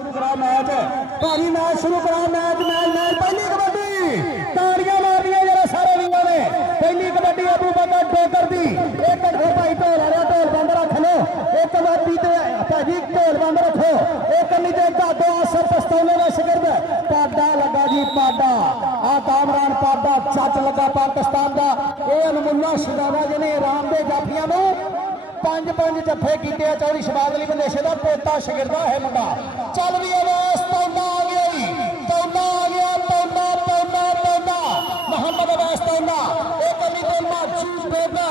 शुरू करा मैच भारी मैच शुरू करा मैच मैच मैच पहली कबड्डी ताड़ियां मारियां जरा सारे वीरों ने पहली कबड्डी अबू बकर डोकर दी एक भाई ढोल आ रहा ढोल बंद रख लो एक कबड्डी ते भाजी ढोल बंद रखो एक कली ते दादो आसर पस्तौले का शिगिर्द पाडा लगा जी पाडा आ कामरान पाडा चट लगा पाकिस्तान का यह अनमुल्ला शदावा जिन्हें राम दे जाफिया नूं पंज जफे किए चौधरी शबाज अली बंदेशे का पोता शिगिरदा है मुंडा चल भी अवैस तौला आ गया तौला आ गया तौला तौला तौला मोहम्मद अवैस तौला एक गली ते माजूद बेगा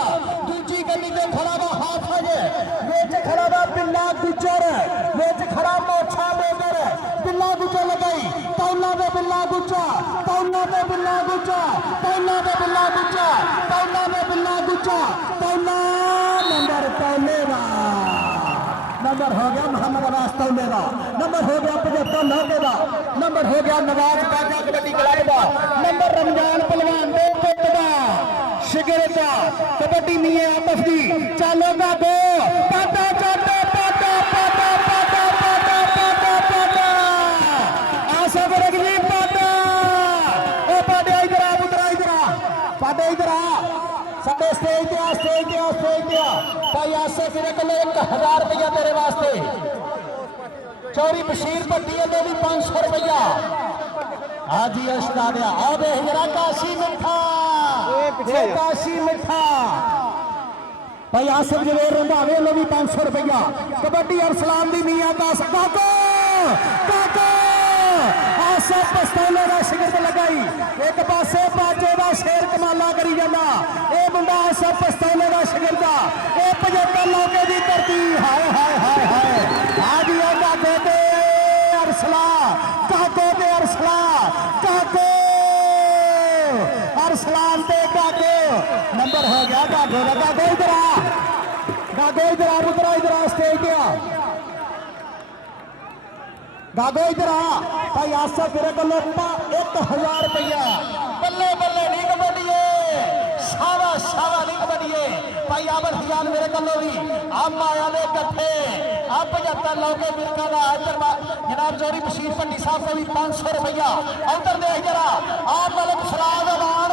दूजी गली ते खड़ा वा हाथ हजे विच खड़ा वा बिल्ला गुजर विच खड़ा मोछा बेगर बिल्ला गुजर लगाई तौला दे बिल्ला गुजा तौला दे बिल्ला गुजा तौला दे बिल्ला गुजा तौला दे बिल्ला गुजा तौला नंबर तौलेगा नंबर हो गया मोहम्मद अब्बास तौलेगा नंबर हो गया 75 नौके का नंबर हो गया नवाज बाजा कबड्डी क्लब का नंबर रमजान पहलवान दे पुत का शिगिर का कबड्डी नहीं आपस की चलोगा दो पाटा चाटा पाटा पाटा पाटा पाटा पाटा पाटा आशा करेगी पाटा ओ पाटे इधर आ पुत्रा इधर आ पाटे इधर आ साढ़े स्टेज भाई आसे मेरे को 1000 रुपया तेरे वास्ते चौरी बशीर भट्टी दे भी 500 रुपया हाँ जी उस्ता दिया आओ दे जरा काशी मिठा काशी मिठा भाई आसिफ जवेर रंधावे लो भी 500 रुपया कबड्डी अरसलान दी मियां दास काको काको आसिफ पस्तौले का शिगिर्द लगाई एक पासे बाजे का शेर कमाला करी जाना ये मुंडा आसिफ पस्तौले का शिगिर्द ये 75 लोगे की धरती हाय हाय हाय हाय आ गया काको ते अरसला काको ते अरसला काको अरसलान ते काको नंबर हो गया काको का काको इधर आ पुत्रा इधर आ स्टेज पे आ गागो इधर आ भाई आसा तेरे को 1000 रुपया बल्ले बल्ले नहीं कबड्डिए शावा शावा नहीं कबड्डिए भाई आबर हजार मेरे को भी आप माया ने कट्ठे आप 75 लोगे मिलका का जनाब चौधरी बशीर भट्टी साहब को भी 500 रुपया उधर देख जरा आप मलक फराज अवान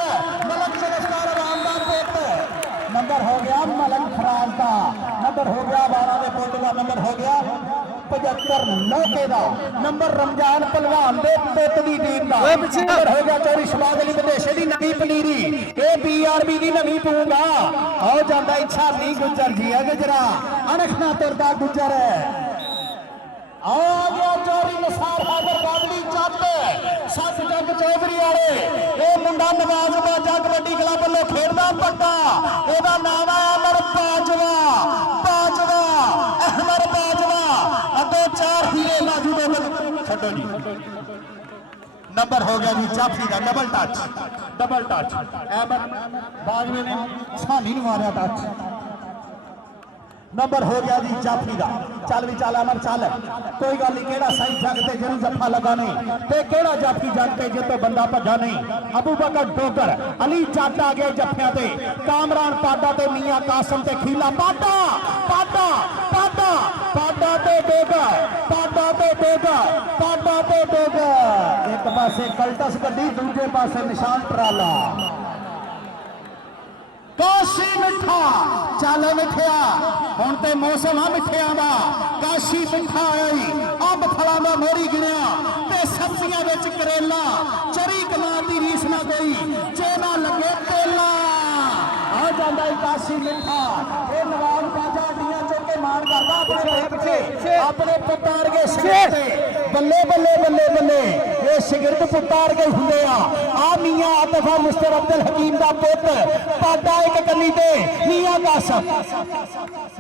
मलक सरस्कार रामदान पुत नंबर हो गया मलक फराज का नंबर हो गया 12 के पुत का नंबर हो गया 75 नौके का नंबर रमजान पहलवान दे पुत दी टीम का नंबर हो गया चौधरी शबाज अली बंदेशे दी नवी पनीरी ए पीआरबी दी नवी पूंगा आओ जांदा इच्छा नहीं गुजर जी है जरा अनखना तुरदा गुजर आओ आ गया चौधरी निसार हाजर काबली चट सत जग चौधरी वाले ए मुंडा नवाज बाजा कबड्डी क्लब वालों खेडदा पट्टा एदा नाम है अमर बाजवा बाजवा अहमद बाजवा अगो 4 हीरे मौजूद छड्डो जी नंबर हो गया जी जाफी का डबल टच अहमद बाजवे ने छानी नहीं मारा टच नंबर हो गया जी जाफी का चल भी चल अमर चल कोई गल नहीं केड़ा सही जगते जिन्होंने जफा लगा नहीं ते केड़ा जाफी जगते जितो बंदा भजा नहीं अबू बकर डोगर अली जट आ गए जफिया ते कामरान पाडा ते मियां कासम ते खीला पाडा पाडा पाडा पाडा ते डोगर पाडा ते डोगर पाडा ते डोगर एक पासे कल्टस गड्डी दूजे पासे निशान ट्राला काशी मिठा चल मिठिया हुण ते मौसम आ मिठिया का काशी मिठा आई अंब फलों का मोरी गिणिया ते सब्जियां विच करेला चरी कमाल की रीस ना कोई जे ना लगे तेला आ जांदा काशी मिठा ये नवाब बाजा अड्डियां चुक के मार करदा अपने पुत्तर के सिर बल्ले बल्ले बल्ले बल्ले ये शिगिर्द पुत्तर के हुंदे आ मियां आतिफ मुस्तर अब्दुल हकीम का पुत पाडा एक कली ते मियां कासम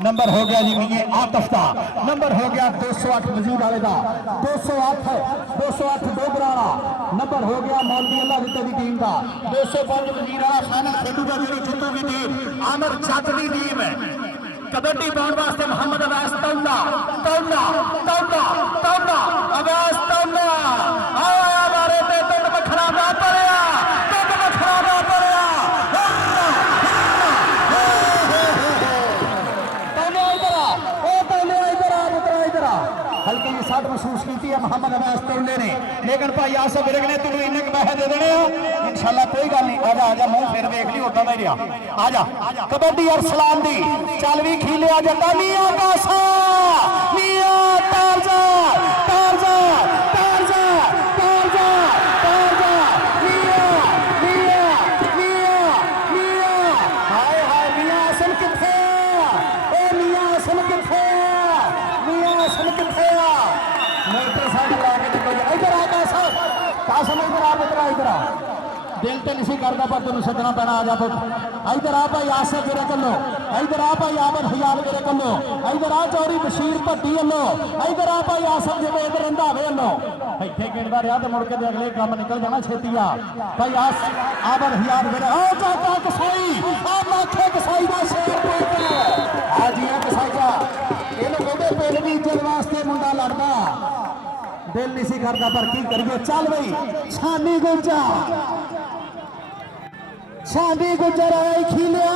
नंबर हो गया जी मियां आतिफ का नंबर हो गया 208 मजीद वाले का 208 डोगरा नंबर हो गया मौलवी अल्लाह वित्ते की टीम का 205 वजीर वाला फाइनल खेलूगा जी जितू की टीम आमिर जट की टीम है कबड्डी पाने वास्ते मोहम्मद अवैस तौला तौला तौला तौला अवैस तौला आया मारे ते तुम बखरा ना पड़या तुम बखरा ना पड़या तौले इधर आ ओ तौले इधर आ पुत्रा इधर आ हल्की सी सट महसूस की कीती है मोहम्मद अवैस तोले ने, लेकिन भाई आसफ विरक ने तेन इन्ने पैसे दे देने इंशाल्लाह कोई गल नहीं। आजा आजा मुंह फिर वेख ली उदा ही रहा। आजा कबड्डी अरसलान दी चल भी खीलिया जटा मियां कासा मियां तारजा तारजा तारजा तारजा तारजा मियां मियां मियां मियां हाय हाय मियां असल किथे ए मियां असल किथे मियां असल किथे मोटरसाइकिल आके निकल जा इधर आ कासम इधर आ पुत्रा इधर आ दिल तो नहीं करता पर तेन सदना पैना आ जा पुत इधर आ भाई आसफ मेरे कलो इधर आ भाई आमद हयात मेरे कलो इधर आ चौरी बशीर भट्टी वलो इधर आ भाई आसफ जिम्मे इधर रंधावे वलो इतने गिणदा रहा तो मुड़ के अगले काम निकल जाना छेती आ भाई आमद हयात मेरे आ चाचा कसाई आ माखे कसाई का शेर पुत आ जी कसाईया इन्हों कहते पिंड की इज्जत वास्ते मुंडा लड़दा दिल नहीं सी करता पर की करिए चल भाई छानी गुज्जा छानी गुज्जर आई खीलिया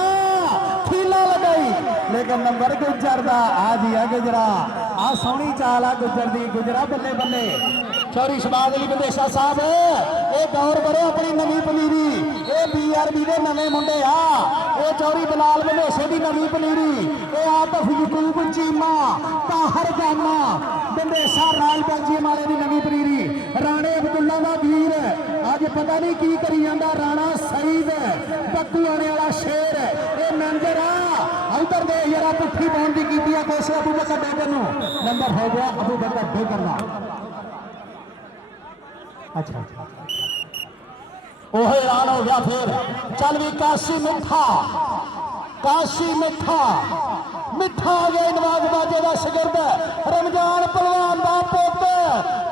खीला लगाई लेकिन नंबर गुज्जर दा आज ही है गुजरा आ सोहनी चाल आ गुज्जर दी गुजरा बल्ले बल्ले चौरी शबाज अली बंदेशा साहब ये गौर करो अपनी नवी पनीरी ये BRB के नवे मुंडे आ ये चौरी बलाल बंदेशे की नवी पनीरी ये आतफ यकूब चीमा ताहर गामा बंदेशा राल बेल्जियम वाले की नवी पनीरी राणे अब्दुल्ला का वीर अज पता नहीं की करी जाता राणा सईद बक्कू आने वाला शेर ये मैनेजर आ उधर दे यार पुट्ठी पाउन की कीती है कोशिश अबू बकर बेगर नंबर हो गया अबू बकर बेगर का अच्छा ओह ऐलान हो गया फिर चल भी काशी मिठा मिठा आ गया नवाज बाजे का शिगिरद रमजान पहलवान का पुत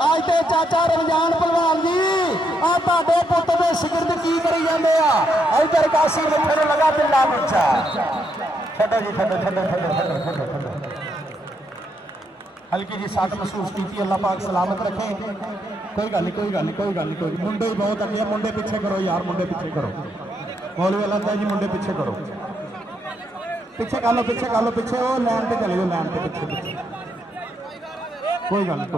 आज ते चाचा रमजान पहलवान जी आ तुहाडे पुत दे शिगिरद की करी जांदे आ इधर काशी मिठे ने लगा पिल्ला मुच्छा छड्डो जी छड्डो हल्की जी सट महसूस की अल्लाह पाक सलामत रखे कोई गल नहीं कोई मुंडे ही बहुत अगे मुंडे पीछे करो यार मुंडे पीछे करो मौलवी अल्लाह जी मुंडे पीछे करो पीछे कर लो पीछे वो लैन पे चले जाओ लैन पे पीछे कोई गल नहीं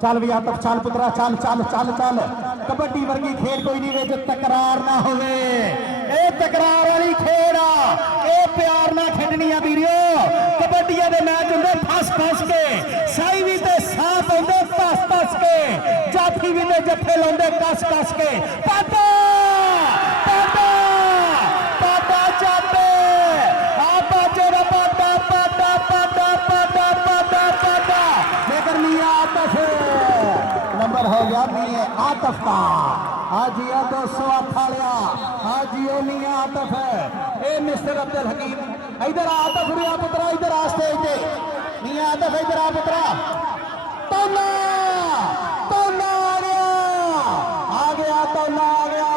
चल भी आतफ चल पुत्रा चल कबड्डी वर्गी खेल कोई नहीं तकरार ना होवे ए तकरार वाली खेल ए प्यार ना खेडनी आ वीरियो कबड्डिया दे मैच होंदे फस के साई भी ते साथ होंदे तस के जाफी भी ते जफे लाउंदे कस के पाटा चाटे आ बाजे दा पाटा लेकिन मियां आतफ नंबर हो गया मियां आतफ का आज ये 208 वालिया आज ये मियां आतफ है ए मिस्टर अब्दुल हकीम इधर आतफ रिया पुत्रा इधर आ स्टेज पे मियां आतफ इधर आ पुत्रा तौला आ गया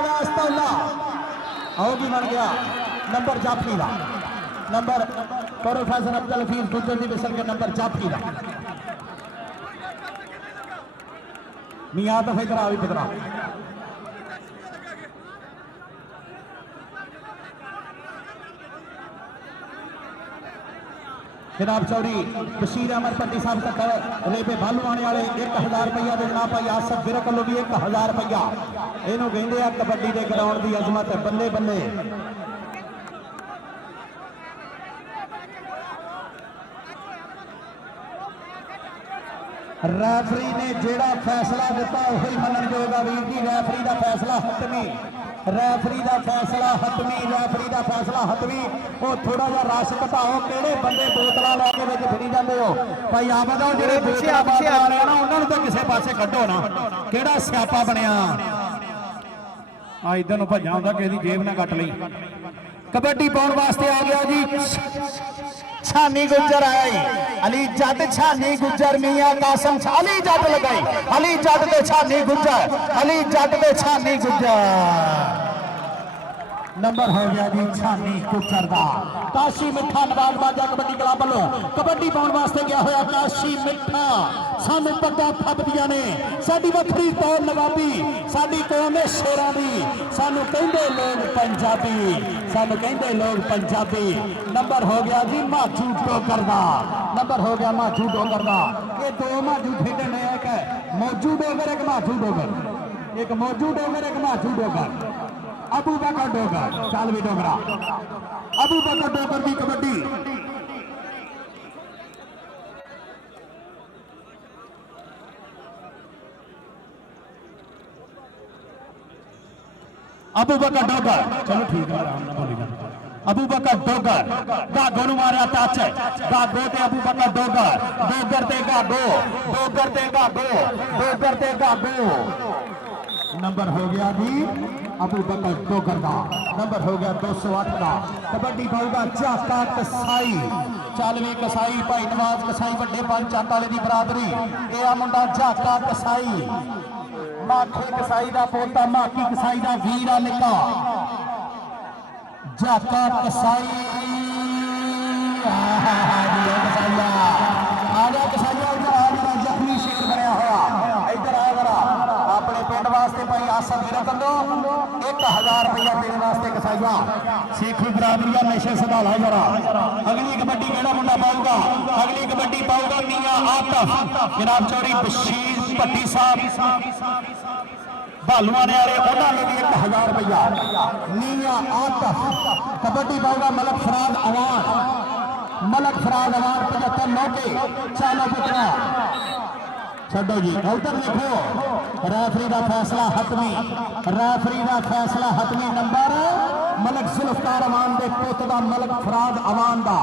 वैस तौला होगी बन गया नंबर जाफी का नंबर प्रोफेसर अब्दुल हफीज गुज्जर दी मिसल के नंबर जाफी का मियां तो फिर आ भी पुत्रा जनाब चौड़ी बशीर अहमद भट्टी साहब तक रेपे भालू आने वाले 1000 रुपया दे जनाब भाई आसफ विरक वालों भी 1000 रुपया इनू कहते हैं कबड्डी के ग्राउंड की अजमत बल्ले बल्ले रैफरी ने जेड़ा फैसला दिता वही मनन जोगा वीर जी रैफरी का फैसला हतमी वो थोड़ा जा रश घटाओ किहड़े बंदे बोतलां लैके विच फिरी जांदे हो भाई आमद आओ जेड़े पिछे आ रहे ना उन्होंने तो किसी पासे कड्डो ना किहड़ा स्यापा बनिया आ इधर नूं भज्जा हुंदा किसी दी जेब ना कट लई कबड्डी पाउण वास्ते आ गया जी छानी गुज्जर आया अली जट छानी गुज्जर मियां कासम अली जट लगाई अली जट ते छानी गुज्जर नंबर हो गया जी छानी कुचर दा काशी मिठा नवाज बाजा कबड्डी क्लब वालों कबड्डी पाने वास्ते गया होया काशी मिठा सानू पग्गा फपदियां ने साडी वखरी तौर नवाबी साडी कौम है शेरां दी सानू कहंदे लोग पंजाबी सानू कहंदे लोग पंजाबी नंबर हो गया जी माजू डोगर दा नंबर हो गया माजू डोगर दा ये दो माजू खेडण ने एक मौजू डोगर एक माजू डोगर एक मौजू डोगर एक माजू डोगर अबू बकर डोगर चल भी डोगरा अबू बकर डोगर की कबड्डी अबू बकर डोगर चलो ठीक है आराम ना बोली अबू बकर डोगर गागो नु मारिया टच गागो ते अबू बकर डोगर ते गागो डोगर ते गागो डोगर ते गागो नंबर हो गया जी अबू बकर डोगर का नंबर हो गया 208 का कबड्डी पाऊगा झाका कसाई चालवी कसाई भाई नवाज कसाई वड्डे पंच चाका वाले की बरादरी ये आ मुंडा झाका कसाई माखी कसाई का पोता माकी कसाई का वीर आ निका झाका कसाई आजा कसाईया इधर आ जरा जख्मी शेर बनया हुआ इधर आ जरा अपने पिंड वास्ते भाई आसर विरक लो 1000 रुपया तेरे वास्ते कसाईया सिखी बरादरी नशे संभाला जरा अगली कबड्डी केड़ा मुंडा पाऊगा अगली कबड्डी पाऊगा मियां आतफ जनाब चौधरी बशीर भट्टी साहब भालुआने वाले उन्होंने भी 1000 रुपया मियां आतफ कबड्डी पाऊगा मलक फराद अवान 75 मौके चालो पुतना छो जी उधर देखो रेफरी का फैसला हतमी नंबर मलक जुल्फकार अवान के पुत का मलक फराद अवान का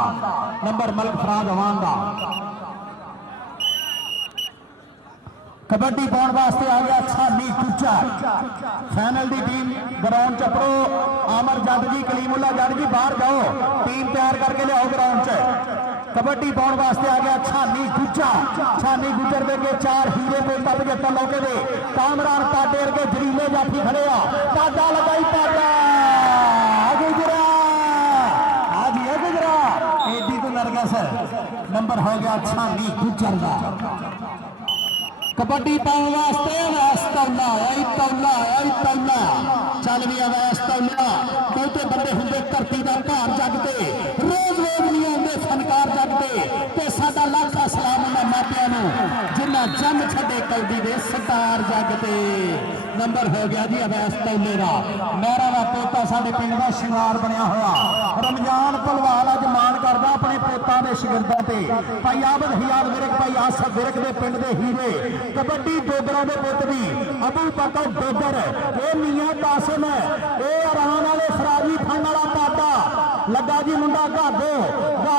नंबर मलक फराद अवान का कबड्डी पाने वास्ते आ गया छानी कुचा फाइनल की टीम ग्राउंड चपड़ो आमर जट जी कलीमुल्ला जट जी बाहर जाओ टीम तैयार करके लियाओ ग्राउंड च कबड्डी पाने वास्ते आ गया छानी गुजर दे के 4 हीरे पोता 75 मौके दे कामरान पाटे के जरीले जाफी खड़े आ पाटा लगाई पाटा गुजरा आज ये गुजरा एडी तो नरगस नंबर हो गया छानी गुजर का कबड्डी पाने वास्ते तौला चल भी तौला बहुते बड़े होंगे धरती का भार जगते रोज नहीं आते फनकार जगते साडा लाखा सलाम उन्होंने मापिया जिन्ना जम छे कलदी दे सरदार जगते नंबर हो गया जी अवैस तौले का मेरा का पोता साडे पिंड का शिंगार बनया हुआ रमजान भलवाल अज मान करदा अपने पोता के शिगिरदां ते भाई आबद हियाद विरक भाई आसफ विरक के पिंड के हीरे कबड्डी डोगरा के पुत भी अबू बकर डोगर ये मियां कासिम ये आराम वाले फराजी फन वाला पाटा लगा जी मुंडा गागो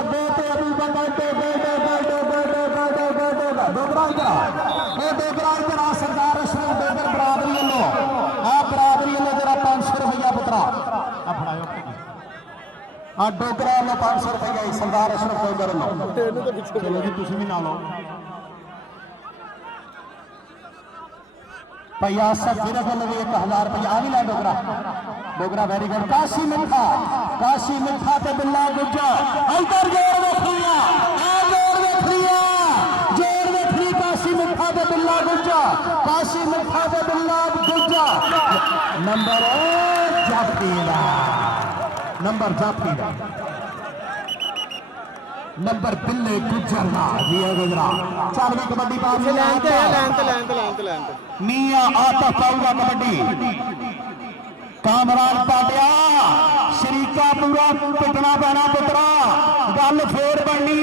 ते अबू बकर डोगरा इधर आ सरदार अशरफ डोगर बरादरी वालों आ बरादरी वालों जरा 500 रुपया पुत्रा आ डोगरा वालों 500 रुपया सरदार अशरफ डोगर वालों चलो जी तुम भी ना लो भाई आसफ विरक वालों भी 1000 रुपया आ भी ला डोगरा वेरी गुड काशी मिठा ते बिल्ला गुज्जा इधर जोर देखिया काशी मिठा ते बिल्ला गुज्जा नंबर जाफी दा नंबर बिल्ले गुज्जर दा जी गुजरा चल भी कबड्डी पास लैन मियां आतफ पाऊगा कबड्डी कामरान पाटिया शरीका पूरा पिटना पैना पुत्रा गल फिर बननी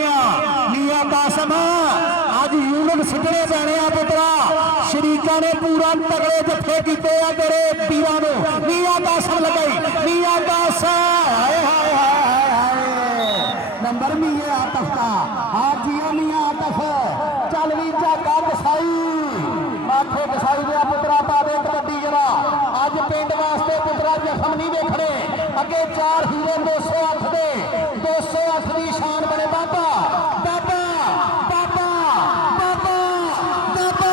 मियां कासम अज यूनिट सिद्धने पैने पुत्रा शरीका ने पूरा तगड़े जत्थे किए तेरे पीरां नूं मियां कासम लगाई मियां कासम नंबर मियां आतफ का आज मियां आतफ चल भी झाका कसाई माखो कसाई दिया पुत्रा पा दे कबड्डी जरा अज पिंड वास्ते पुत्रा जखम नहीं देखने अगे 4 हीरे 208 दे 208 की शान बने बाबा बाबा बाबा बाबा बाबा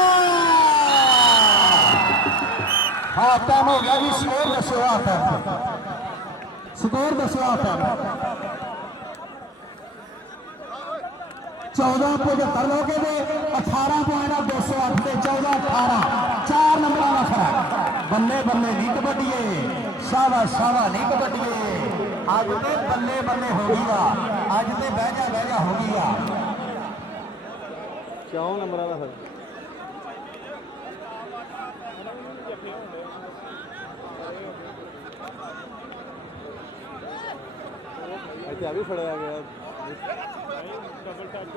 हाँ टाइम हो गया जी स्कोर दसो स्कोर दसो आप 1475 लोगे दे 18 पॉइंट 208 से 14-18 4 नंबर का फर्क बल्ले बल्ले नहीं कबड्डीए शाबाश शाबाश नहीं कबड्डीए अज तो बल्ले बल्ले हो गया अज तो बह जा हो गया 4 नंबर का फर्क इतना भी फड़ाया गया डबल टैप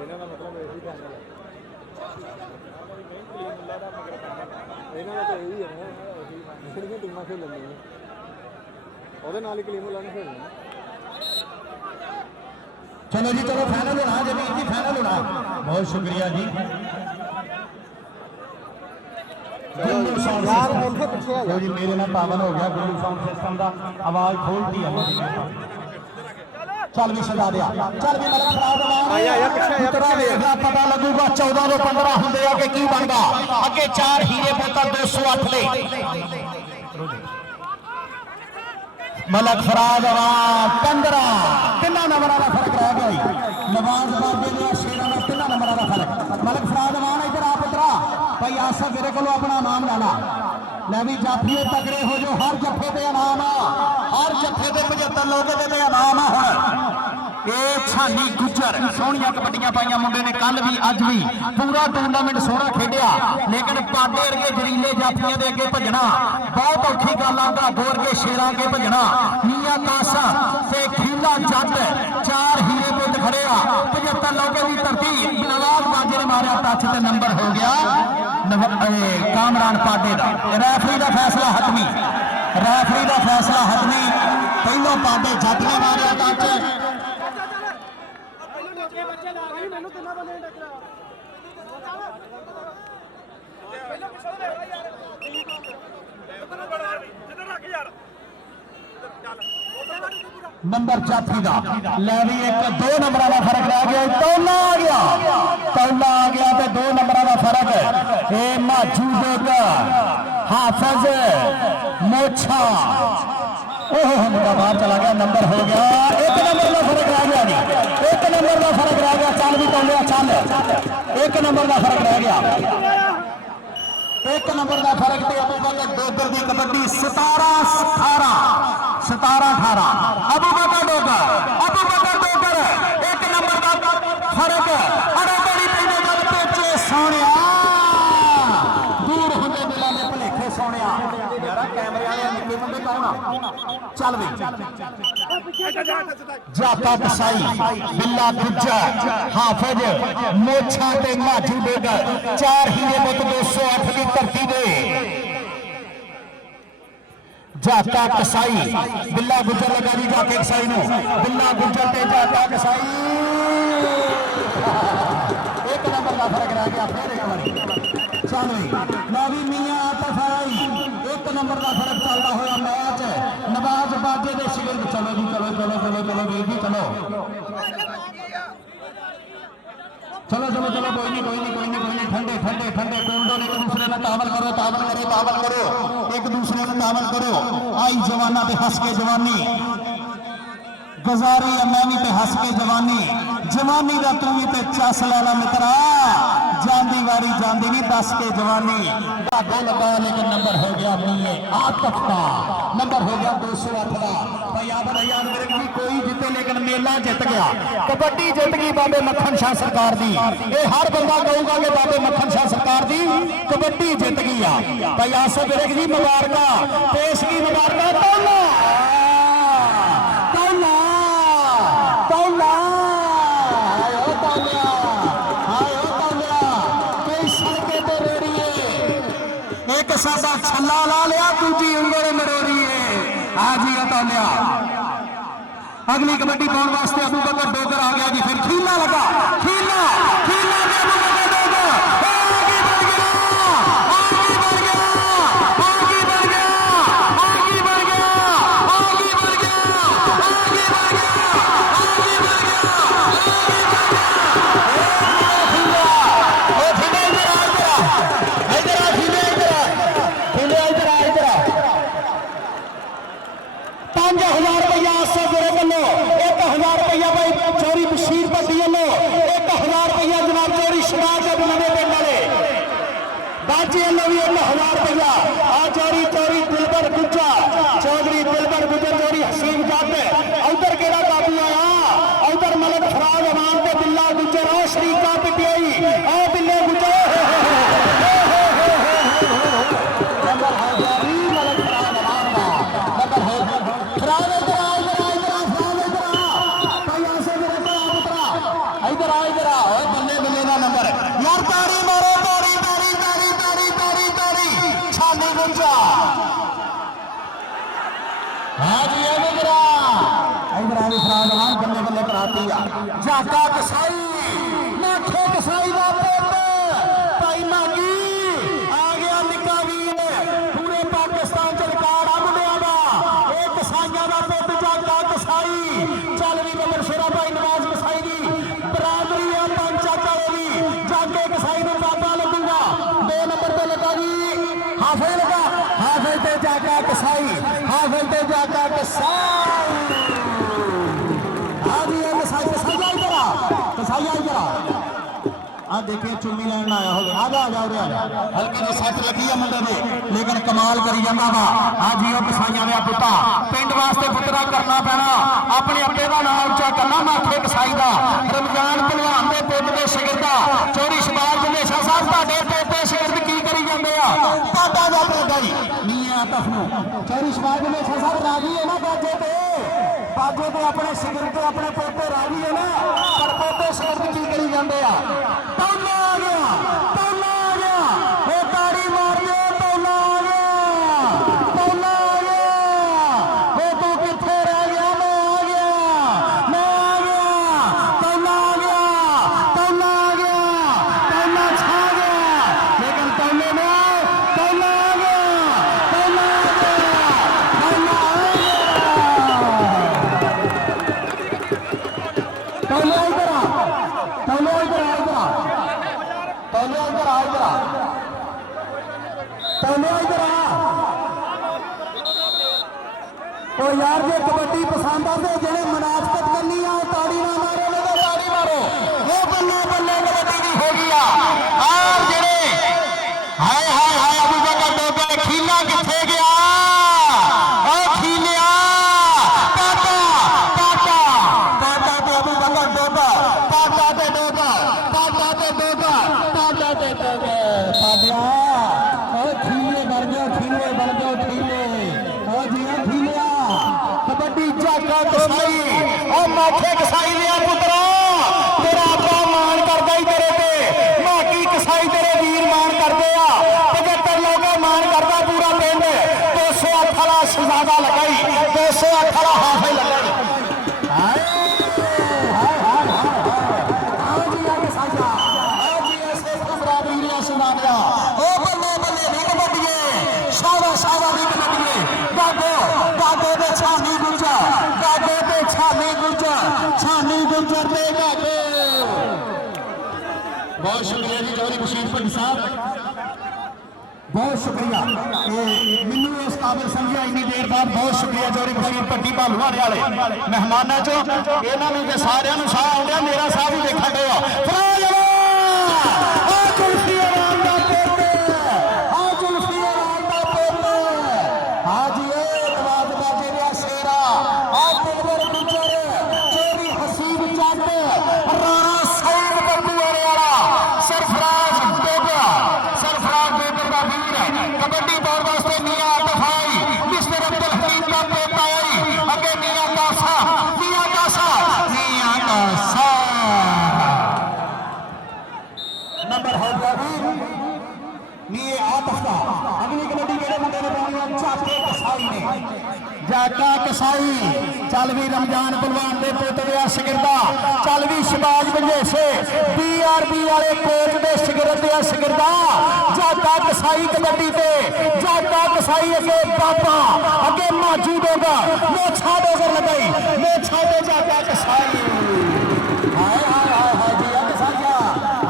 ਇਹਨਾਂ ਦਾ ਮਤਲਬ ਇਹ ਹੀ ਪੈਨਲ ਹੈ ਇਹਨਾਂ ਦਾ ਤਾਂ ਇਹ ਹੀ ਹੈ ਨਾ ਜਿਹੜੀਆਂ ਟੀਮਾਂ ਖੇਲਣੀਆਂ ਉਹਦੇ ਨਾਲ ਹੀ ਕਲੀਮੁੱਲਾ ਨੇ ਖੇਲਣਾ चलो जी चलो फाइनल होना जमीन जी फाइनल होना बहुत शुक्रिया जी जी मेरे ना पावन हो गया गुल्लू साउंड सिस्टम का आवाज खोलती है चल भी सजा दिया चल भी पता लगूगा 14 तो 15 होंगे अगे की बनता अगे 4 हीरे पुत्र 208 ले मलक फराज 15 3 नंबर का फर्क रह गया नवाज बाबे ने शेरा का 3 नंबर का फर्क मलक फराज इधर आ पुत्रा भाई आसफ मेरे को अपना नाम लाना मैं भी जाफिए तगड़े हो जो हर जफे के इनाम हर जफे के 75 लोग इनाम है छानी गुजर सोहनिया कबड्डियां पाइया मुंडे ने कल भी अज भी पूरा टूर्नामेंट सोहना खेडिया लेकिन पाडे वर्गे जरीले जाफियां दे अगे भजना बहुत औखी गल आंदा दो वर्गे शेरां अगे भजना मियां कासा ते खीला जट 4 हीरे पुत खड़े आ 75 लोगों की तरतीब नवाज बाजे ने मारिया टच ते नंबर हो गया कामरान पाडे दा रेफरी दा फैसला हतमी पहलों पाडे जट ने मारिया टच नंबर जाफी का ले भी एक 2 नंबर का फर्क रह गया तौला आ गया तो 2 नंबर का फर्क है माजू हाफिज मोछा मुंडा बाहर चला गया नंबर हो गया 1 नंबर का फर्क रह गया जी 1 नंबर का फर्क रह गया चल भी तौलिया चल 1 नंबर का फर्क रह गया 1 नंबर का फर्क थे अबू बकर डोगर की कबड्डी 17-18 अबू बकर डोगर 1 नंबर का फर्क अरे बड़ी पहले गल पेचे सोने दूर होंगे मिला ने भलेखे सोने यार कैमरे वाले निक्के मुंडे कौन चल भी जाता कसाई बिल्ला गुज्जा हाफिज मोछा ते माजू डोगर 4 हीरे मुत 208 की धरती दे जाता कसाई बिल्ला गुज्जर लगा जी जाके कसाई नो बिल्ला गुज्जर ते जाता कसाई 1 नंबर का फर्क रह गया फिर एक बार चल नवी मियां आतफ आई 1 नंबर का फर्क चलता हुआ मैच नवाज बाजे दे शिविर चलो जी चलो वीर जी चलो कोई नहीं ठंडे कोल्डो एक दूसरे ने तावल करो एक दूसरे ने तावल करो आई जवाना पे हंस के जवानी गुजारी मैं भी पे हंस के जवानी का तू भी ते चस लाला मित्रा जांदी वारी जांदी नहीं दस के जवानी भागो लगा लेकिन नंबर हो गया मूल्य आतफ का नंबर हो गया 208 का याद मेरे भी कोई जीते लेकिन मेला जीत गया कबड्डी जीत गई बाबे मक्खन शाह सरकार दी ये हर बंदा कहूगा कि बाबे मक्खन शाह सरकार दी कबड्डी जीत गई भाई आसो मेरे जी मुबारक पेश की मुबारक एक सादा छला ला लिया दूजी उंगल मरोड़ी है आज ही तौलिया अगली कबड्डी पाने वास्ते अबू बकर डोगर आ गया जी फिर खीला लगा खीला खीला में अबू बकर डोगर ਸ਼ਿਕਾਰ ਦੇ ਨਵੇਂ ਪਿੰਡ ਵਾਲੇ बाजी भी 1000 रुपया आ चोरी चोरी दिलबर गुज्जा चौधरी दिलबर गुज्जर चोरी हसीन जाट उधर केड़ा काबू आया उधर मलक फराज अमान के बिल्ला गुज्जर ओ शरीका पिटियाई ओ बिल्ले गुज्जर नंबर हो गया भी मलक फराज अमान का नंबर हो फराज इधर आ भाई ऐसे मेरे को उतरा इधर आ ओए बल्ले बल्ले का नंबर यार ताड़ी मारो ताड़ी ताड़ी ताड़ी ताड़ी ताड़ी ताड़ी छानी गुंजा हाँ जी इधर आ फराज अमान बल्ले बल्ले कराती है जाका कसाई नाखे कसाई का पुत भाई मागी आ गया निक्का वीर पूरे पाकिस्तान च रिकॉर्ड आ मुंडिया दा ये कसाईयां दा पुत जाका कसाई चल भी नंबर शेरा भाई नवाज कसाई दी बरादरी है पंच चाचा दी जाके कसाई नूं बाबा लगूगा 2 नंबर पे लगा जी हाफिज लगा हाफिज ते जाका कसाई हाफिज ते जाका कसाई देखिए चुम्मी लैन आया हो हल्की जी सट लगी है मुंडे ने लेकिन कमाल करी जाता वा हाँ जी वो कसाइया का पुत्ता पिंड वास्ते पुत्रा करना पैना अपने अब्बे का नाम उच्चा करना माथे कसाई का रमजान भलवान के पुत के शिगिरदा चोरी शबाज हमेशा साहब ਤੁਹਾਡੇ पोते शिगिरद की करी जाते पाटा का पोता ही मियां तफनू चोरी शबाज हमेशा साहब राजी है ना बाजे पे अपने शिगिरद पे अपने पोते राजी है ना पर पोते शिगिरद की करी जाते तौला आ गया वो ताड़ी मार दे तौला आ गया वो तू किथे रह गया मैं आ गया तौला आ गया तौला छा गया लेकिन तौले में तौला आ गया तौला इधर आ ओ यार जे कबड्डी पसंद आते जेने मुनाफकत करनी है ताड़ी ना मारो लगा ताड़ी मारो वो बल्ले बल्ले कबड्डी की हो गया और जेने हाय हाय हाय अबू बकर डोबे खीला किथे गया ओ खीलिया पाटा पाटा पाटा ते अबू बकर डोबा पाटा ते डोबा पाटा ते डोबा पाटा ते डोबा पाटिया कबड्डी जाका कसाई और माथे कसाई लिया पुत्रा तेरा आपा मान करदा ही तेरे ते माकी कसाई तेरे वीर मान करदे आ 75 लोग मान करदा पूरा पिंड 208 वाला शहजादा लगाई 208 वाला हाफिज लगाई हाय हाय हाय हाय जी आ कसाईया जी ऐसे बरादरी लिया शहजादा ओ बल्ले बल्ले नहीं कबड्डी शाबा शाबा नहीं कबड्डी दादो दादो दे छानी गुंजा दादो दे छानी गुंजर दे दादो बहुत शुक्रिया जी चौधरी बशीर भट्टी साहब बहुत शुक्रिया मैनू इस काबिल समझिया इन्नी देर बाद बहुत शुक्रिया चौधरी बशीर भट्टी भालूआने वाले मेहमानों चो इन्होंने सारे साह आ मेरा साह भी देखा गया अगली कबड्डी केड़े मुंडे ने पानी जाके कसाई ने जाका कसाई चल भी रमजान भलवान दे पुत दे शिगिरदा चल भी शबाज बंजेसे BRB वाले कोच दे शिगिरद दे शिगिरदा जाका कसाई कबड्डी ते जाका कसाई अगे बाबा अगे माजू दोगा मोछा डोगर लगाई मोछा दे जाका कसाई हाय हाय हाय हाय जी कसाईया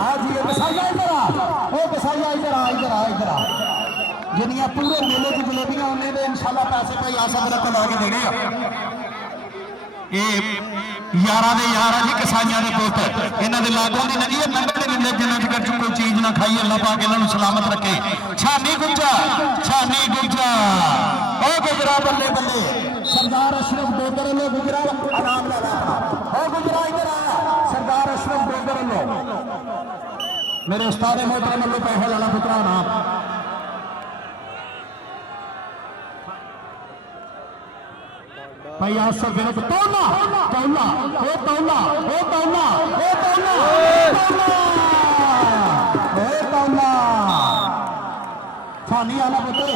हां जी कसाईया इधर आ ओ कसाईया इधर आ जिन्नियां पूरे मेले की जलेबियां उन्हें इंशाल्लाह पैसे भाई आ सकदा तो ला के देने ਇਹ यारा दे यार जी कसाइयां दे पुत इन्हां दे लागों दी नहीं लंघण नहीं दिंदे जिन्ना चिकर कोई चीज ना खाई अल्लाह पाक इन्हां सलामत रखे छानी गुज्जा ओ गुजरा बल्ले बल्ले सरदार अशरफ डोगर ने गुजरा आराम ला ओ गुजरा इधर आ सरदार अशरफ डोगर ने मेरे उस्ताद मोहतरम अल्लाह पैसे लाला पुत्रा नाम भाई आज सब विरोध तौला तौला ओ तौला ओ तौला ओ तौला ओ तौला छानी वाला पुत्र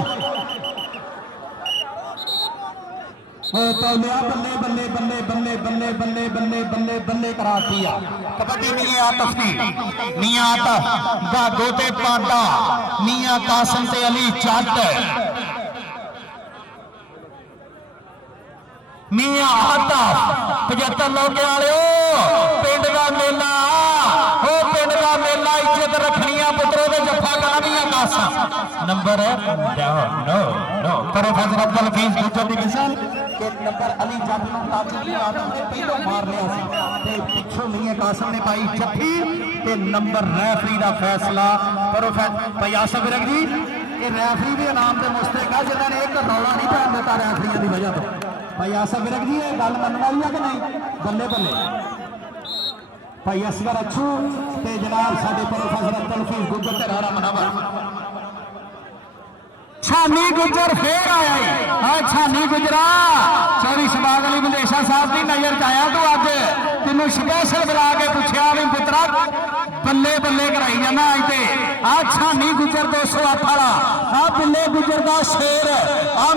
ओ तौलिया बल्ले बल्ले बल्ले बल्ले बल्ले बल्ले बल्ले बल्ले बल्ले करा दिया कबड्डी मियां आतफ की मियां आतफ गागो ते पांडा मियां कासिम ते अली जट मियां आतफ 75 लोगे वाले पिंड का मेला ओ पिंड का मेला इज्जत रखनिया पुत्रों के जफा करना मियां कासिम नंबर नो प्रोफेसर अब्दुल हफीज दूसरी डिवीजन के नंबर अली जट नु ताजी आदम ने पहले मार लिया सी ते पिछों मियां कासिम ने पाई जफ्फी ते नंबर रेफरी दा फैसला प्रोफेसर भाई आसफ विरक जी ये रेफरी भी इनाम दे मुस्तक है जिन्होंने एक रौला नहीं पैन दिता रेफरियां की वजह तो भाई आसफ विरक जी ये गल मन वाली है कि नहीं बल्ले बल्ले भाई असगर अच्छू ते जनाब साडे प्रोफेसर अब्दुल हफीज गुजर ते राणा मनावर छानी गुजर फिर आया है छानी गुजरा चौधरी शबाग अली मंदेशा साहब की नजर च आया तू अज तेन स्पैशल बुला के पूछा भी पुत्रा बल्ले बल्ले कराई जाना अज ते आ छानी गुजर 208 वाला आ बल्ले गुजर का शेर आ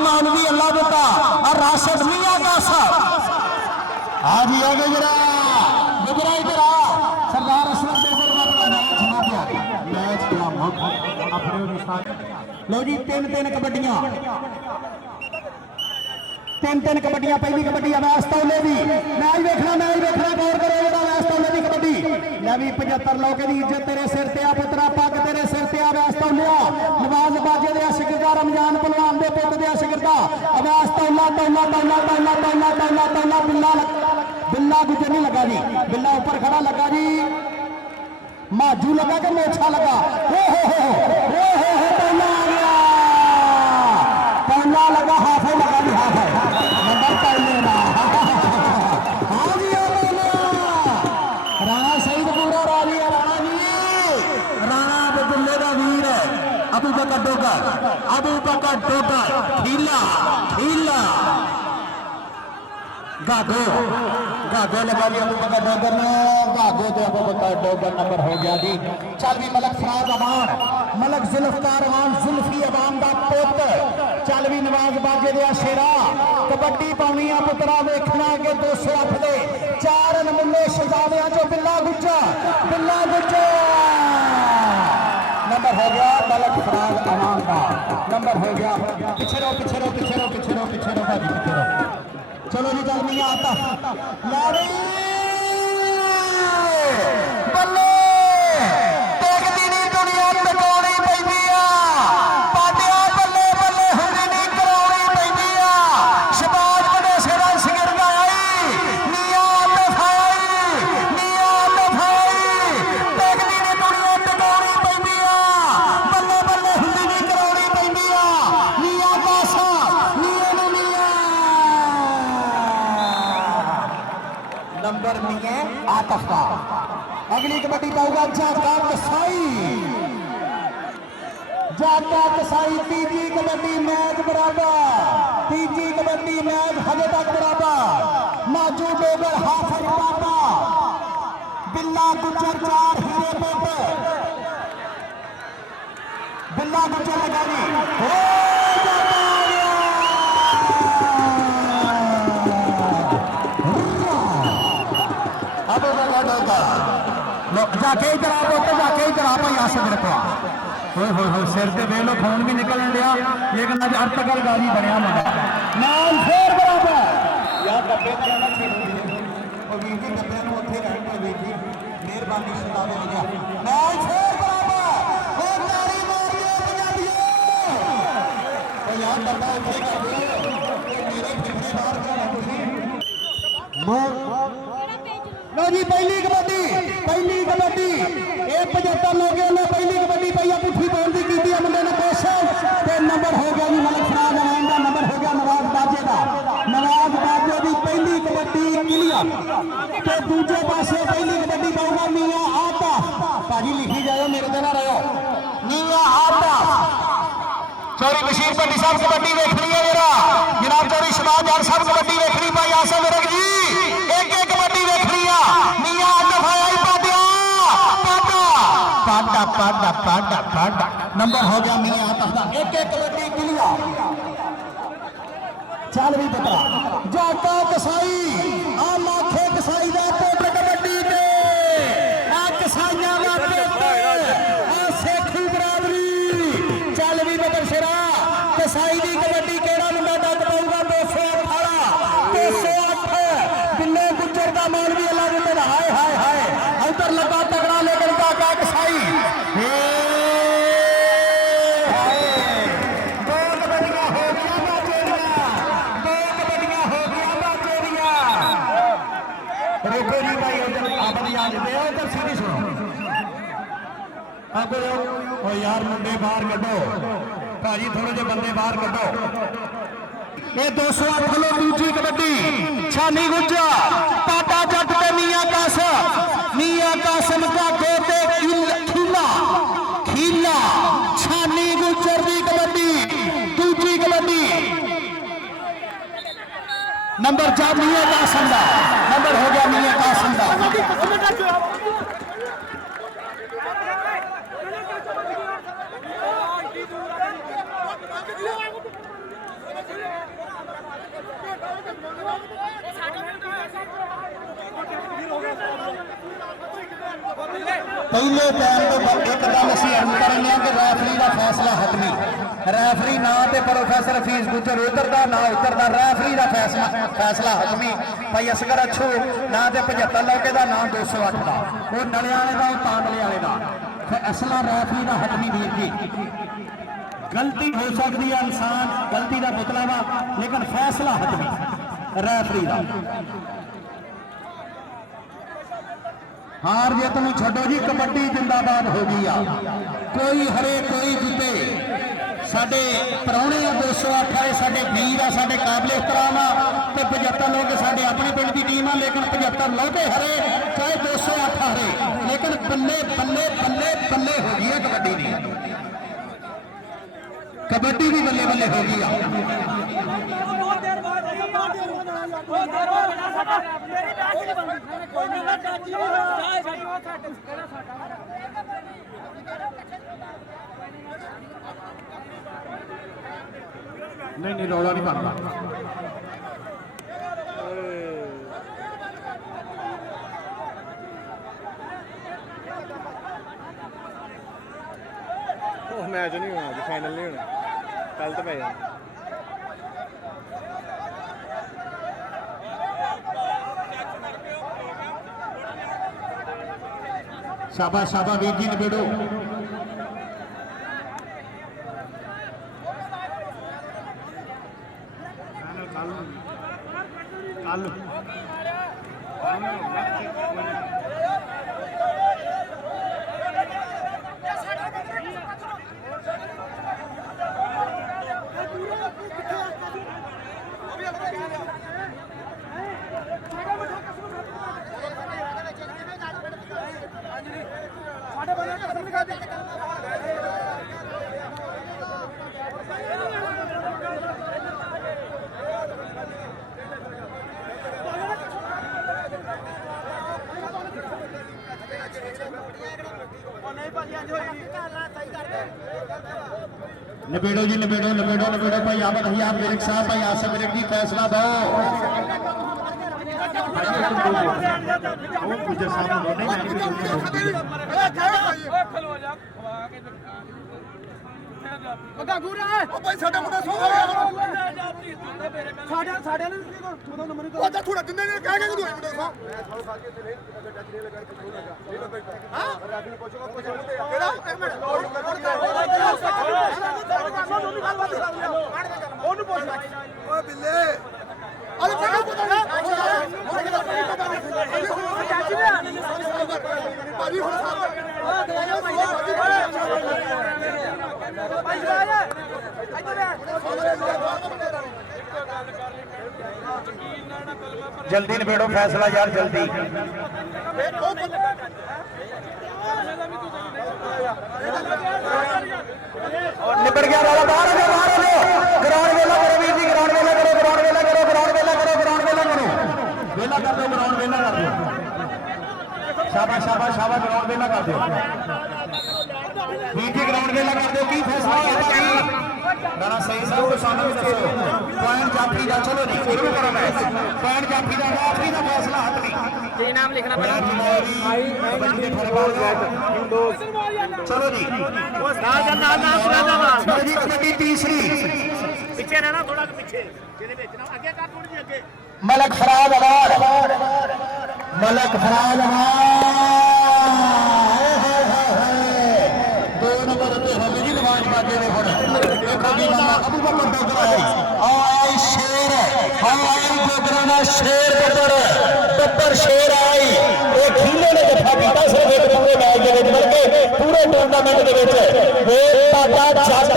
मानवी अल्लाह बेटा आ राशिद मियां का साहब आ जी आ गुजरा गुजरा इधर आ सरदार अशरफ मैच क्या अपने लो जी तीन कबड्डियां तीन कबड्डियां पहली कबड्डी अवैस तौले दी मैच देखना गौर करो जरा अवैस तौले दी कबड्डी ले भी 75 लोके दी इज्जत तेरे सिर ते आ पुत्रा पग तेरे सिर ते अवैस तौलिया नवाज बाजे दे शिकरदा रमजान पहलवान दे पुत दे शिकरदा अवैस तौला बिल्ला गुजर नहीं लगा जी बिल्ला ऊपर खड़ा लगा जी माजू लगा कि मोछा लगा पहला लगा हाफ लगा जी हाफ नंबर पहले राणा शहीद पूरा राजी है राणा जी राणा बदुल्ले का वीर है अबू बकर डोगर खीला गागो लगा लिया अबू बकर डोगर ने गागो तो अबू बकर डोगर नंबर हो गया जी चल भी मलक फराज अमान मलक जुल्फकार अमान जुल्फी अवाम का पुत चल भी नवाज बाजे दिया शेरा कबड्डी पानी आ पुत्रा देखना के 208 दे 4 नमूने शहजादियां जो बिल्ला गुज्जा नंबर हो गया मलक फराज अमान का नंबर हो गया पीछे रहो भाजी पीछे रहो चलो जी चल मियां आता बल्ले देखदी नहीं दुनिया टकाउणी पैंदी आ पाटिया बल्ले हुंदी नहीं कराउणी पैंदी आ शबाज बड़े शेरा शिकरदा आई मियां दफाई देखदी नहीं दुनिया टकाउणी पैंदी आ बल्ले हुंदी नहीं कराउणी पैंदी आ मियां कासा नंबर मियां आतफ का अगली कबड्डी पाऊगा जाका कसाई तीजी कबड्डी मैच हजे तक बराबर माजू डोगर हाफिज बाबा बिल्ला गुजर 4 हीरे पेट बिल्ला गुजर लगा जी जाके इधर आ भाई आसफ मेरे को सिर से वे लो फोन भी निकलन दिया लेकिन अज अर्तगल गाजी बनया मुंडा नाम फिर बराबर यार डब्बे वीर जी डब्बे उत्थे रहने वीर जी मेहरबानी सदावे लगा नाम फिर बराबर तारी मारियो पंजाबियो यार डब्बा उत्थे कर दो मेरे फिरने बाहर जाना तुसी लो जी पहली कबड्डी ये 75 लोग ने पहली कबड्डी पई है पुठी बोलती की मुंडे ने कोशिश ते नंबर हो गया जी मलिक फराज अमीन का नंबर हो गया नवाज बाजे का नवाज बाजे की पहली कबड्डी क्लियर ते दूजे पासे पहली कबड्डी पाऊगा मियां आता भाजी लिखी जाओ मेरे ते ना रहो मियां आता चौरी बशीर भट्टी साहब कबड्डी देखनी है मेरा जनाब चौरी शबाज यार सब कबड्डी देखनी भाई आसम विरक जी एक कबड्डी देखनी है मियां आतफ आई पाटा नंबर हो गया मियां आतफ का एक कबड्डी क्लियर चल भी पता जाता कसाई आ लाखे कसाई का पोटर कबड्डी ते आ कसाइयां का पेपर आ सेखी बराबरी चल भी बदल सिरा कसाई की कबड्डी केड़ा मुंडा डक पाऊगा 218 बिल्ले गुज्जर का मान भी अलग उधर हाय हाय हाय उधर लगा तगड़ा लेकर का कसाई देखो जी भाई उधर आप याद दे उधर सीधी सुनो अब ओ यार मुंडे बाहर कढो भाजी थोड़े जे बंदे बाहर कढो ये 208 किलो दूसरी कबड्डी छानी गुज्जा पाटा जट ते मियां कासम का गोते खीला छानी गुज्जर की कबड्डी दूसरी कबड्डी नंबर 4 मियां कासम का नंबर हो गया मियां कासम का पहले टाइम तो एक गल असीं अर्ज करने कि रैफरी का फैसला हटमी रैफरी ना तो प्रोफैसर हफीज गुज्जर उधर का ना उधर का रैफरी का फैसला हटमी भाई असगर अच्छो ना तो 75 लौके का ना 208 का वो नले वाले का वो तांडले वाले का फैसला रैफरी का हटमी वीर जी गलती हो सकती है इंसान गलती का पुतला वा लेकिन फैसला हटमी रैफरी का हार जित नूं छड्डो जी कबड्डी जिंदाबाद हो गई आ कोई हरे कोई जीते साडे प्राहुणे आ 208 आए साडे वीर आ साडे काबिल एहतराम आ ते 75 लोग साडे अपने पिंड की टीम आ लेकिन 75 लौटे हरे चाहे 208 हरे लेकिन बल्ले बल्ले बल्ले बल्ले हो गई है कबड्डी की कबड्डी भी बल्ले बल्ले हो गई आ नहीं रौला नहीं बनता मैच नहीं होना अज फाइनल नहीं होना कल तो पै जाना शाबाश शाबाश वीर जी निबेड़ो निबेड़ो जी निबेड़ो निबेड़ो निबेड़ो भाई आमद हयात विरक साहब भाई आसम विरक जी फैसला दो थोड़ा दिन बिल्ले जल्दी निबेड़ो फैसला यार जल्दी। और निबड़ गया वाला बाहर आ जाओ ग्राउंड वेला करो वीर जी ग्राउंड वेला करो ग्राउंड वेला करो ग्राउंड वेला करो ग्राउंड वेला करो वेला कर दो ग्राउंड वेला कर दो शाबाश शाबाश शाबाश ग्राउंड वेला कर दो वीर जी ग्राउंड वेला कर दो की फैसला होगा जी गाना सही साहब को सामने भी दसो पॉइंट जाफरी दा चलो जी शुरू करो मैच पॉइंट जाफरी दा जाफरी दा फैसला हाथ नहीं ਕੀ ਨਾਮ ਲਿਖਣਾ ਪੈਣਾ चलो जी जी कबड्डी तीसरी ਪਿੱਛੇ ਰਹਿਣਾ ਥੋੜਾ ਪਿੱਛੇ ਜਿਹਦੇ ਵਿੱਚ ਨਾ ਅੱਗੇ ਕਰ ਥੋੜੀ ਜਿਹੀ ਅੱਗੇ मलक फराज अवार्ड मलक फराज दो नंबर उत्ते होवे जी नवाज बाजे ने हुण देखो जी मामा अबू बकर डोगरा है आए शेर आए डोगरा दा शेर बब्बर शेर आई ये खीले ने जफा पीता सिर्फ एक पूरे मैच दे विच बल्कि पूरे टूर्नामेंट दे विच वे पाटा जट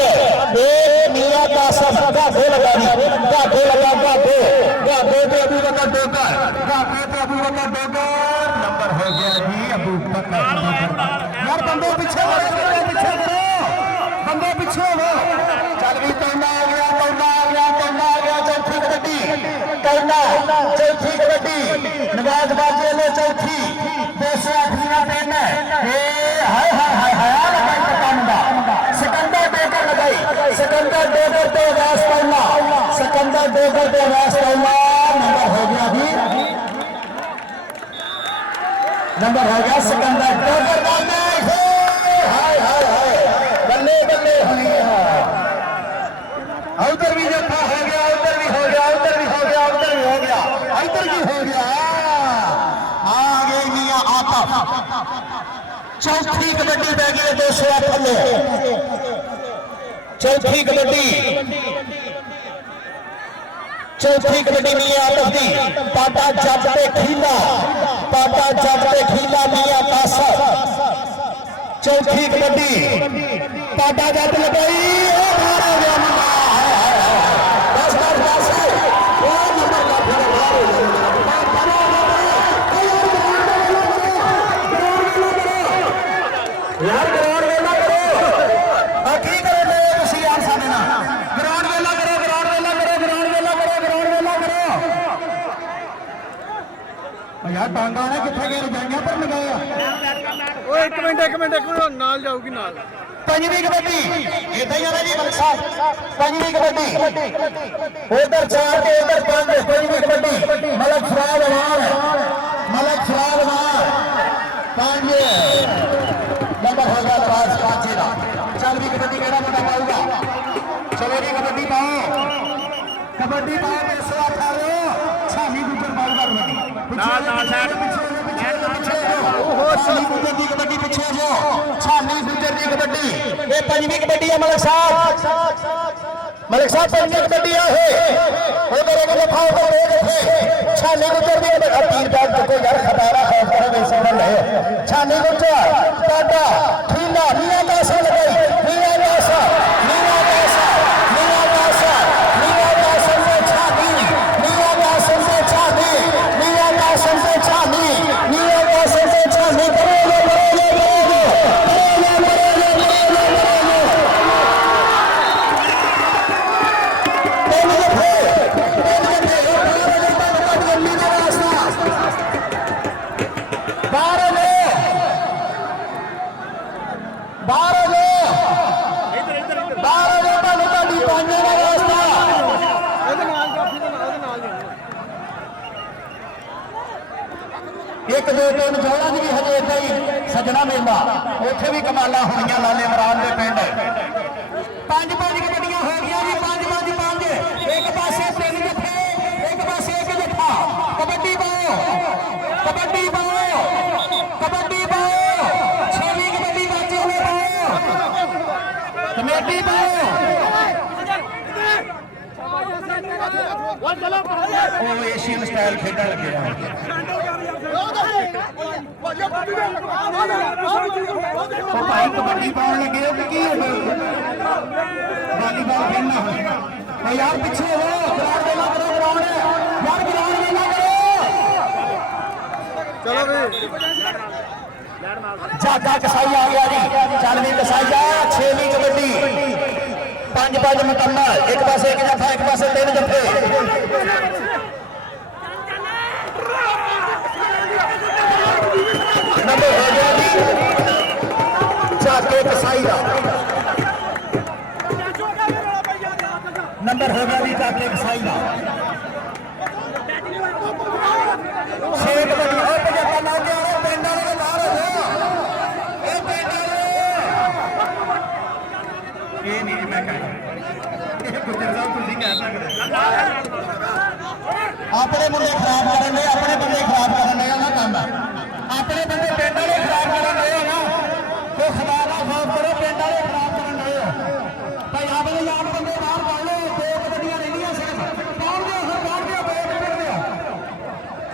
वे मियां कासम घाटे लगा दी घाटे लगा घाटे घाटे ते अबू बकर डोगर घाटे ते अबू बकर डोगर नंबर हो गया जी अबू बकर यार बंदे पीछे करो बंदे पीछे हो चल भी टोना आ गया चौथी कबड्डी करना चौथी कबड्डी नवाज बाजे ने चौथी 208वां दिन ए हाय हाय हाय हाय सिकंदर डोगर लगाई सिकंदर डोगर पे अवैस पड़ना सिकंदर डोगर पे अवैस पड़ना नंबर हो गया भी नंबर हो गया सिकंदर डोगर का मैच हाय हाय हाय बल्ले बल्ले हुई उधर भी जफा हो गया उधर भी हो गया उधर भी हो गया उधर भी हो गया इधर भी हो गया आगे मियां आतफ चौथी कबड्डी बह गई 208 थले चौथी कबड्डी मियां आतफ दी पाटा जट ते खीला मियां कासर चौथी कबड्डी पाटा जट लगाई यार ग्राउंड वेला करो की करो तुम यार साडे नाल ग्राउंड वेला करो यार टांगा ने किथे गए जाइया पर लगाया ਓਏ ਇੱਕ ਮਿੰਟ ਨਾਲ ਜਾਊਗੀ ਨਾਲ पंजवीं कबड्डी इदा ही है जी मलिक साहब पंजवीं कबड्डी उधर 4 के उधर 5 पंजवीं कबड्डी मलक फराज अवार्ड 5 नंबर हो गया नवाज बाजे का चल भी कबड्डी केड़ा मुंडा पाऊगा चलो जी कबड्डी पाओ 218 छानी गुजर पाऊगा छानी गुजर की कबड्डी पीछे जो छानी गुजर की कबड्डी ये पंजवीं कबड्डी है मलिक साहब पंजवीं कबड्डी है उधर एक दफा उधर एक दफे छानी गुजर की तीन बैग चुको यार खटारा खौफ करो वैसे बन रहे छानी गुजर टाटा खीला मियां कासम लगाई मियां कासम एक दो दिन जोड़ा की भी हजे इदा ही सजना मेला उत्थे भी कमाला होनिया लाले इमरान के पिंड 5 कबड्डियां हो गई जी 5 एक पासे 3 जफे एक पासे एक जफा कबड्डी पाओ छेवीं कबड्डी बाजी में पाओ कमेटी पाओ एशियन स्टाइल खेलने लगे भाई कबड्डी पाने लगे हो कि वॉलीबॉल खेलना हो यार पीछे हो ग्राउंड वेला करो ग्राउंड यार ग्राउंड वेला करो 5 ਮੁਕੰਮਲ ਇੱਕ ਪਾਸੇ ਇੱਕ ਜੱਫਾ ਇੱਕ ਪਾਸੇ 3 ਜੱਫੇ ਨੰਬਰ ਹੋ ਗਿਆ ਜੀ ਚਾਕੇ ਕਸਾਈ ਦਾ ਨੰਬਰ ਹੋ ਗਿਆ ਜੀ ਚਾਕੇ ਕਸਾਈ ਦਾ 6 ਕਬੱਡੀ ਉਹ 75 ਲਾ ਕੇ ਆਓ ਪਿੰਡ ਵਾਲੇ ਦੇ ਬਾਹਰ ਹੋ ਜਾਓ ਇਹ ਪਿੰਡ ਵਾਲੇ ਇਹ ਨਹੀਂ ਮੈਂ ਕਹਿੰਦਾ ਇਹ ਗੁੱਜਰ ਸਾਹਿਬ ਤੁਸੀਂ ਕਹਿ ਸਕਦੇ ਆਪਣੇ ਮੁੰਡੇ ਖਰਾਬ ਕਰਨ ਦੇ ਆਪਣੇ ਬੰਦੇ ਖਰਾਬ ਕਰਨ ਦੇ ਨਾ ਕੰਮ ਆਪਣੇ ਬੰਦੇ ਪਿੰਡ ਵਾਲੇ ਖਰਾਬ ਕਰਨ ਦੇ ਨਾ ਉਹ ਖੁਦਾ ਦਾ ਖੌਫ ਕਰੋ ਪਿੰਡ ਵਾਲੇ ਖਰਾਬ ਕਰਨ ਦੇ ਭਾਈ ਆਪਣੇ ਯਾਰ ਬੰਦੇ ਬਾਹਰ ਪੜ ਲਓ 2 ਕਬੱਡੀਆਂ ਰਹਿੰਦੀਆਂ ਸਿਰਫ ਕੌਣ ਦੇ ਹੋਰ ਕੌਣ ਦੇ 2 ਕਬੱਡੀਆਂ ਦੇ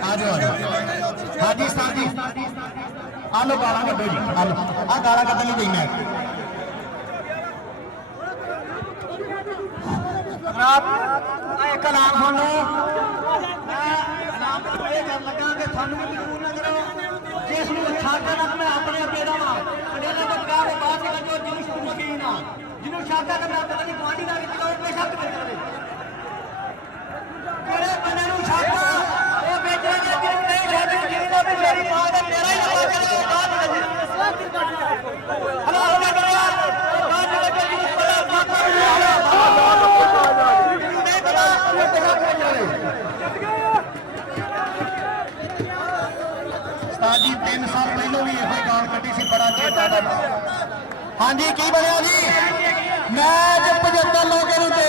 ਆ ਜਾਓ ਹਾਂਜੀ ਸਰ ਜੀ ਆ ਲੋ ਗਾਲਾਂ ਕੱਢੋ ਜੀ ਆ ਲੋ ਆ ਗਾਲਾਂ ਕੱਢਣ ਲਈ ਦੇਣਾ ਜਨਾਬ ਇੱਕ ਨਾਮ ਸੁਣ ਲਓ ਮੈਂ ਨਾਮ ਇਹ ਕਰਨ ਲੱਗਾ ਕਿ ਤੁਹਾਨੂੰ ਵੀ ਜ਼ਰੂਰ ਨਾ ਕਰੋ ਜਿਸ ਨੂੰ ਛਾਕਾ ਨਾਲ ਮੈਂ ਆਪਣੇ ਅੱਗੇ ਦਾ ਵਾਂ ਕੰਡੇਲੇ ਤੋਂ ਬਗਾਰ ਦੇ ਬਾਹਰ ਨਿਕਲ ਜਾਓ ਜਿਹਨੂੰ ਸ਼ਕੀਨ ਆ ਜਿਹਨੂੰ ਛਾਕਾ ਕਰਨਾ ਪਤਾ ਨਹੀਂ ਗੁਆਂਢੀ ਦਾ ਵੀ ਚਲਾਓ ਬੇਸ਼ੱਕ ਦੇ ਦੇਵੇ ਕਿਹੜੇ ਬੰਦੇ ਨੂੰ ਛਾਕਾ ਉਹ ਵੇਚਣਗੇ ਜਿਹਨੂੰ ਨਹੀਂ ਛਾਕਾ ਜਿਹਨੂੰ ਵੀ ਮੇਰੀ ਮਾਂ ਦਾ ਮੇਰਾ ਹੀ ਲੱਗਾ ਕਰੇ ਬਾਹਰ ਨਿਕਲ ਜੀ ਹਲਾ ਹਲਾ ਕਰੋ ਬਾਹਰ ਨਿਕਲ ਜੀ ਜਿਹਨੂੰ ਪਤਾ ਬਾਪਾ ਜੀ 3 ਸਾਲ ਪਹਿਲਾਂ ਵੀ ਇਹੋ ਗਾਲ ਕੱਢੀ ਸੀ ਬੜਾ ਚੇਤਾ ਦਾ ਹਾਂਜੀ ਕੀ ਬਣਿਆ ਜੀ ਮੈਚ 75 ਲੋਕਾਂ ਨੂੰ ਦੇ